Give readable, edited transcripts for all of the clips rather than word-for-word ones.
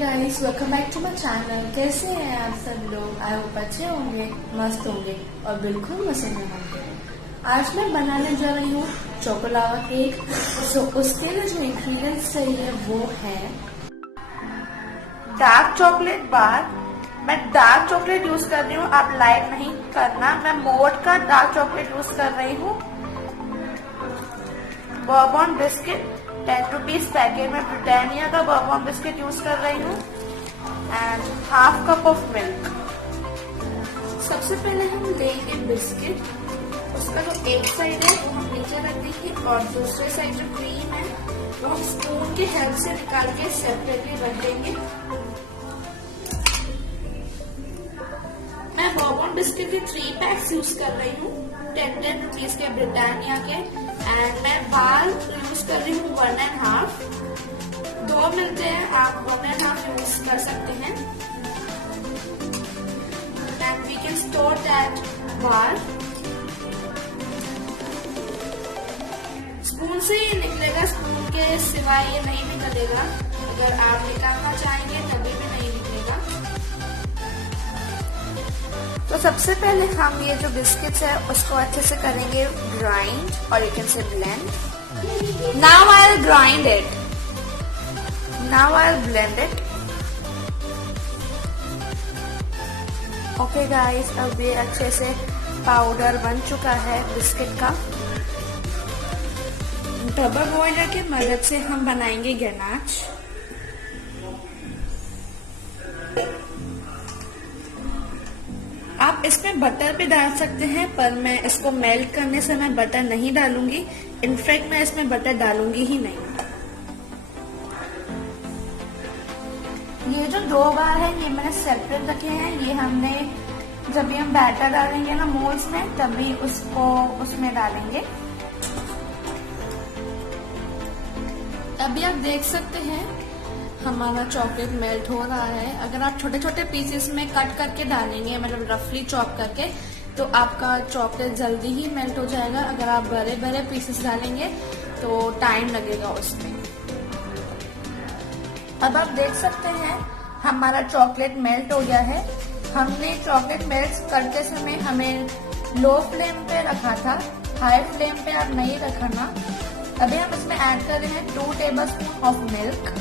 Guys, welcome back to my channel. कैसे हैं आप सब लोग? आई होप अच्छे होंगे, मस्त होंगे और बिल्कुल मजे में होंगे। आज मैं बनाने जा रही हूँ चोकोलावा केक। उसके लिए जो इंग्रेडिएंट्स चाहिए वो है डार्क चॉकलेट बार। मैं डार्क चॉकलेट यूज कर रही हूँ, आप लाइट नहीं करना। मैं मोट का डार्क चॉकलेट यूज कर रही हूँ। बर्बन बिस्किट 10 रुपीज पैकेट में ब्रिटानिया का बर्बन बिस्किट यूज कर रही हूँ and half cup of milk. सबसे पहले हम लेंगे बिस्किट, उसका जो एक साइड है वो हम नीचे रख देंगे और दूसरे साइड जो क्रीम है वो हम स्पून की हेल्प से निकाल के सेपरेटली रख देंगे। मैं बर्बन बिस्किट के 3 पैक्स यूज कर रही हूँ 10 रुपीज के ब्रिटानिया के। एंड मैं बार यूज कर रही हूँ 1.5। 2 मिलते हैं, आप 1.5 यूज कर सकते हैं। And we can store that bar. Spoon से ही निकलेगा, स्पून के सिवाय ये नहीं निकलेगा। अगर आप निकालना चाहेंगे तभी भी नहीं निकलेगा। तो सबसे पहले हम ये जो बिस्किट्स है उसको अच्छे से करेंगे ग्राइंड, और you can say blend. Now I will grind it, now I will blend it. Okay guys, अब ये अच्छे से पाउडर बन चुका है बिस्किट का। डबल बॉयलर की मदद से हम बनाएंगे गनाच। आप इसमें बटर भी डाल सकते हैं, पर मैं इसको मेल्ट करने से मैं बटर नहीं डालूंगी। इनफैक्ट मैं इसमें बटर डालूंगी ही नहीं। ये जो 2 बार है ये मैंने सेपरेट रखे हैं। ये हमने जब भी हम बैटर डालेंगे ना मोल्ड्स में तभी उसको उसमें डालेंगे। अभी आप देख सकते हैं हमारा चॉकलेट मेल्ट हो रहा है। अगर आप छोटे छोटे पीसेस में कट करके डालेंगे, मतलब रफली चॉप करके, तो आपका चॉकलेट जल्दी ही मेल्ट हो जाएगा। अगर आप बड़े बड़े पीसेस डालेंगे तो टाइम लगेगा उसमें। अब आप देख सकते हैं हमारा चॉकलेट मेल्ट हो गया है। हमने चॉकलेट मेल्ट करते समय हमें लो फ्लेम पे रखा था, हाई फ्लेम पे आप नहीं रखना। अभी हम इसमें ऐड कर रहे हैं 2 टेबलस्पून ऑफ मिल्क।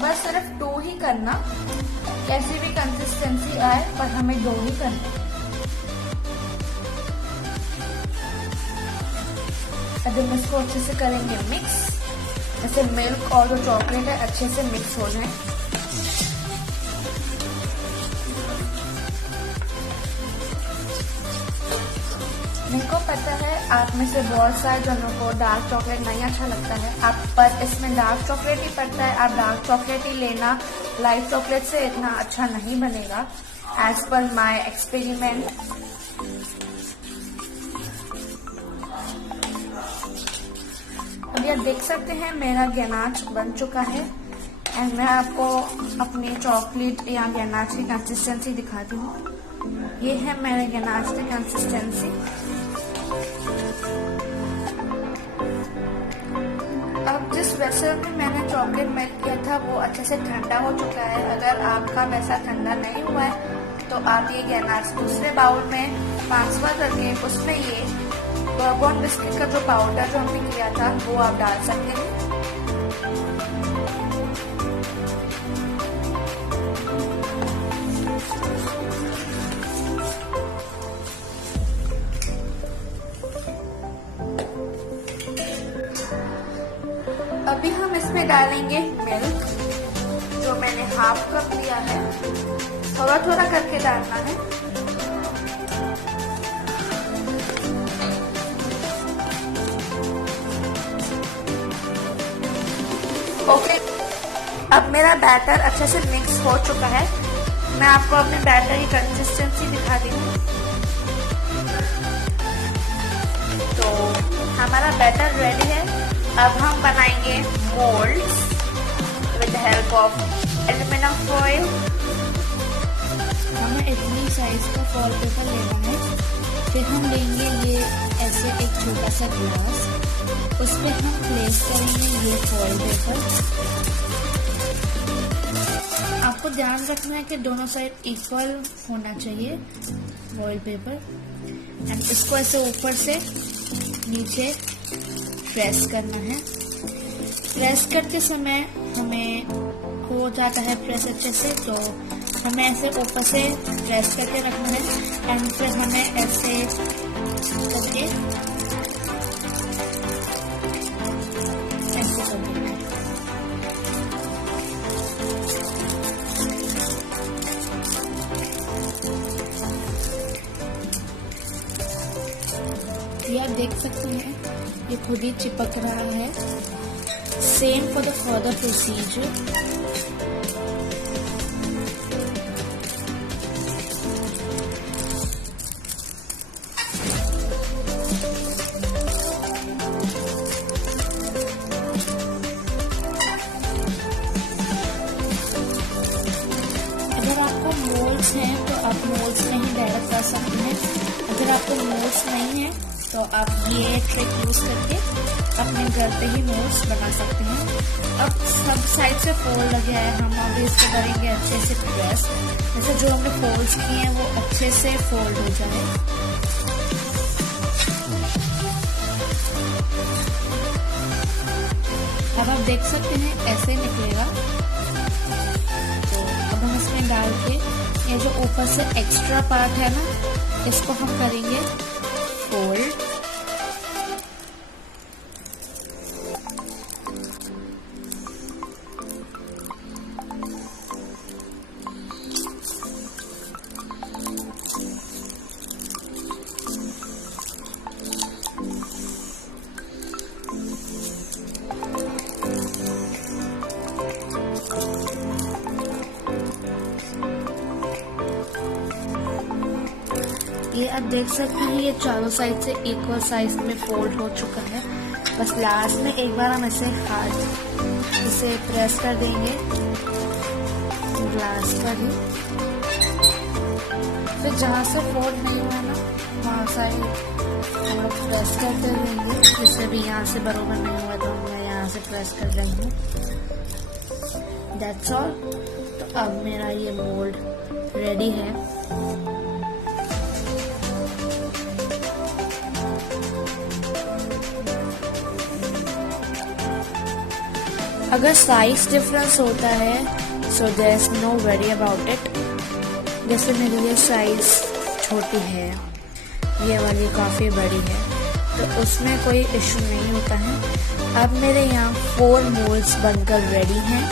बस सिर्फ 2 ही करना, कैसी भी कंसिस्टेंसी आए पर हमें 2 ही करना। अब हम इसको अच्छे से करेंगे मिक्स, जैसे मिल्क और जो चॉकलेट है अच्छे से मिक्स हो जाए। मेरे को पता है आप में से बहुत सारे जनों को डार्क चॉकलेट नहीं अच्छा लगता है, आप पर इसमें डार्क चॉकलेट ही पड़ता है। आप डार्क चॉकलेट ही लेना, लाइट चॉकलेट से इतना अच्छा नहीं बनेगा एज पर माई एक्सपेरिमेंट। अभी आप देख सकते हैं मेरा गनाच बन चुका है। एंड मैं आपको अपनी चॉकलेट या गनाच की कंसिस्टेंसी दिखाती हूँ। ये है मेरे गनाच की कंसिस्टेंसी। अब जिस वेसल में मैंने चॉकलेट मेल्ट किया था वो अच्छे से ठंडा हो चुका है। अगर आपका वैसा ठंडा नहीं हुआ है तो आप ये गनाच दूसरे बाउल में ट्रांसफर करके उसमें ये बर्बन बिस्किट का जो पाउडर जो हमने किया था वो आप डाल सकते हैं। अभी हम इसमें डालेंगे मिल्क, जो मैंने हाफ कप लिया है। थोड़ा थोड़ा करके डालना है। ओके, अब मेरा बैटर अच्छे से मिक्स हो चुका है। मैं आपको अपने बैटर की कंसिस्टेंसी दिखा दी हूँ। तो हमारा बैटर रेडी है। अब हम बनाएंगे moulds with help of aluminium foil. हमें इतनी साइज का फॉइल पेपर लेना है। फिर हम लेंगे ये ऐसे एक छोटा सा ग्लास, उस पर हम प्लेस करेंगे ये फॉइल पेपर। आपको ध्यान रखना है कि दोनों साइड इक्वल होना चाहिए फॉइल पेपर। एंड इसको ऐसे ऊपर से नीचे प्रेस करना है। प्रेस करते समय हमें हो जाता है प्रेस अच्छे से, तो हमें ऐसे ऊपर से प्रेस करके रखना है एंड फिर हमें ऐसे करके ऐसे कर देना है। ये आप देख सकते हैं ये खुद ही चिपक रहा है। Same for the further procedure. अगर आपको मोल्ड्स हैं तो आप मोल्ड्स में ही डायरेक्ट कर सकते हैं। अगर आपको मोल्ड्स नहीं है तो आप ये ट्रिक यूज करके अपने घर पे ही मोल्ड्स बना सकते हैं। अब सब साइड से फोल्ड लगे है, हम अभी इसको करेंगे अच्छे से प्रेस, जैसे जो हमने फोल्ड्स किए हैं वो अच्छे से फोल्ड हो जाए। अब आप देख सकते हैं ऐसे निकलेगा। तो अब हम इसमें डाल के ये जो ऊपर से एक्स्ट्रा पार्ट है ना, इसको हम करेंगे फोल्ड। ये आप देख सकते हैं ये चारों साइड से इक्वल साइज में फोल्ड हो चुका है। बस लास्ट में एक बार हम ऐसे हाथ इसे प्रेस कर देंगे ग्लास पर ही। फिर जहाँ से फोल्ड नहीं हुआ ना वहाँ साइड हम लोग प्रेस करते रहेंगे। जिससे भी यहाँ से बराबर नहीं हुआ तो मैं यहाँ से प्रेस कर देंगे। That's all. तो अब मेरा ये मोल्ड रेडी है। अगर साइज डिफरेंस होता है so there is no worry about it. जैसे मेरी ये साइज छोटी है, ये वाली काफ़ी बड़ी है, तो उसमें कोई इशू नहीं होता है। अब मेरे यहाँ 4 मोल्ड्स बनकर रेडी हैं।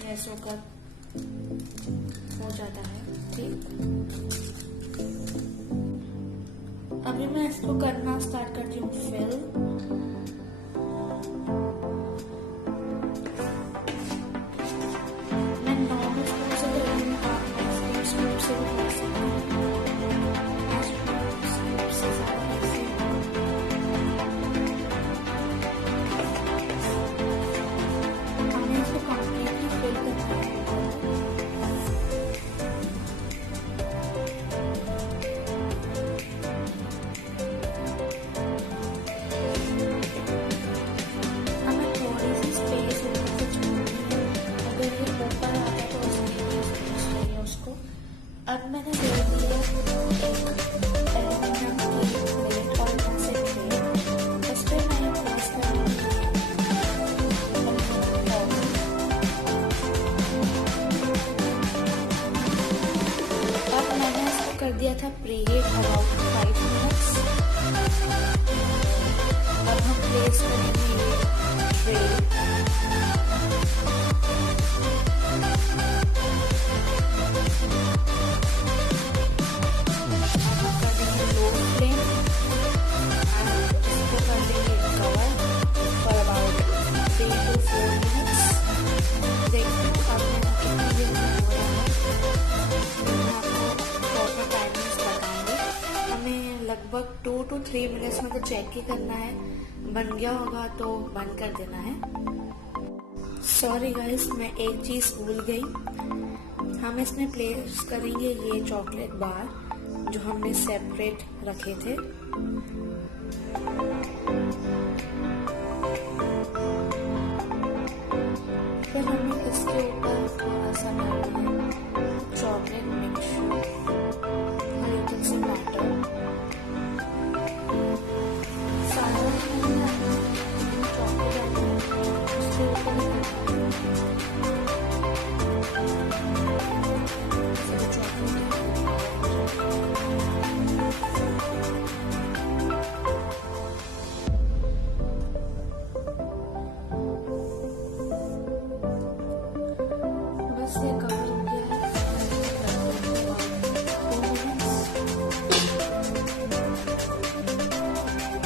प्रेस होकर हो जाता है। ठीक, अभी मैं इसको करना स्टार्ट करती हूँ फिल। मैं नॉर्मल स्पून से करूँगी, आप स्पून से भी कर सकते हैं। हमें इसको कंप्लीटली फिल करना है। हमें थोड़ी सी स्पेस ऊपर से छोड़नी है। अगर ये ऊपर आता है तो उसके लिए स्पेस चाहिए उसको। अब मैंने ले लिया एक एल्यूमिनियम की प्लेट और से प्लेट, उस पर मैं प्लेस करूँगी अब मैंने इसको कर दिया था प्रीहीट अबाउट 5 मिनट्स। अब हम प्लेस करेंगे ये ट्रे। to 3 मिनट्स में तो चेक ही करना है, बन गया होगा तो बंद कर देना है। सॉरी गाइस, मैं एक चीज़ भूल गई। हम इसमें प्लेस करेंगे ये चॉकलेट बार जो हमने सेपरेट रखे थे। फिर हमें इसके ऊपर थोड़ा सा डालना है चॉकलेट मिक्सचर, हल्का सा बैटर। सारा चॉकलेट डालना है उसके ऊपर से कवर हो गया है।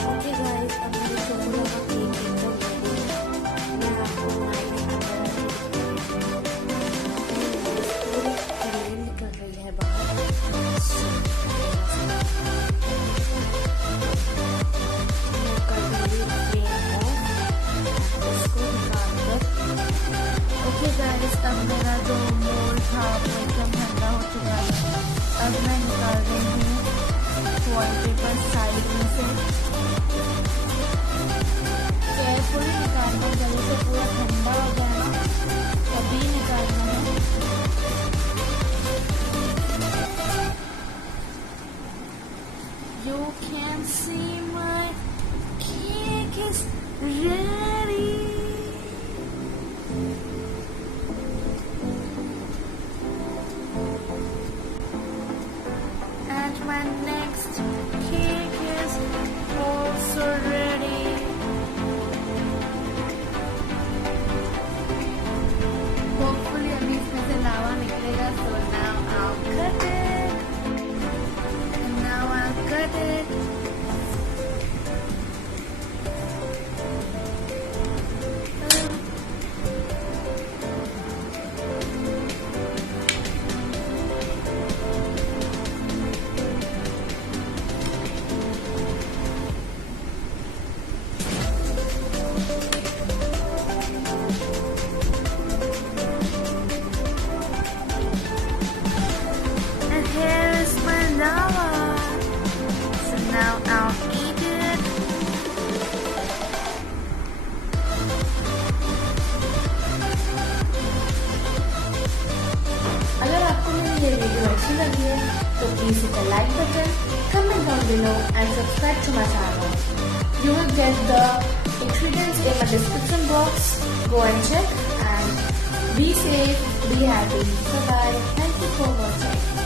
ओके गाइस, अब मेरे चोकोला का केक एकदम रेडी है। मैं आपको पूरी क्रीम निकल रही है बाहर। ओके गाइस, अब मेरा जो मोल्ड था वो एकदम ठंडा हो चुका है। अब मैं निकाल रही हूँ फॉइल पेपर साइड में से। केयरफुली निकालना, जल्दी से पूरा ठंडा हो गया ना तभी निकालना है। You can see my cake is ready. My next cake is also ready. Hopefully अभी इसमें से लावा निकलेगा। So now I'll cut it. And now I'll cut it. Now I'll eat it. अगर आपको मेरी ये वीडियो अच्छी लगी है तो please hit the like button, comment down below and subscribe to my channel. You will get the ingredients in my description box. Go and check and be safe, be happy. Bye bye. Thank you for watching.